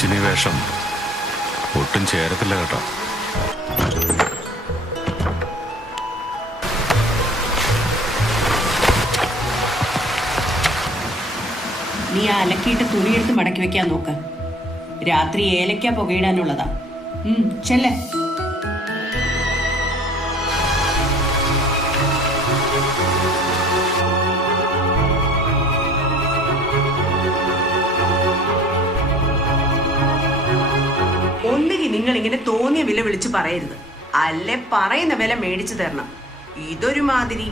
കൊച്ചിനി വേഷം ഒട്ടും ചേരത്തില്ല കേട്ടോ. നീ ആ അലക്കിയിട്ട് തുണിയെടുത്ത് മടക്കി വെക്കാൻ നോക്ക്. രാത്രി ഏലക്ക പുകയിടാനുള്ളതാ. ചെല്ലേ. ഒന്നുകിൽ നിങ്ങൾ ഇങ്ങനെ തോന്നിയ വില വിളിച്ച് പറയരുത്, അല്ലെ പറയുന്ന വില മേടിച്ചു തരണം. ഇതൊരു മാതിരി.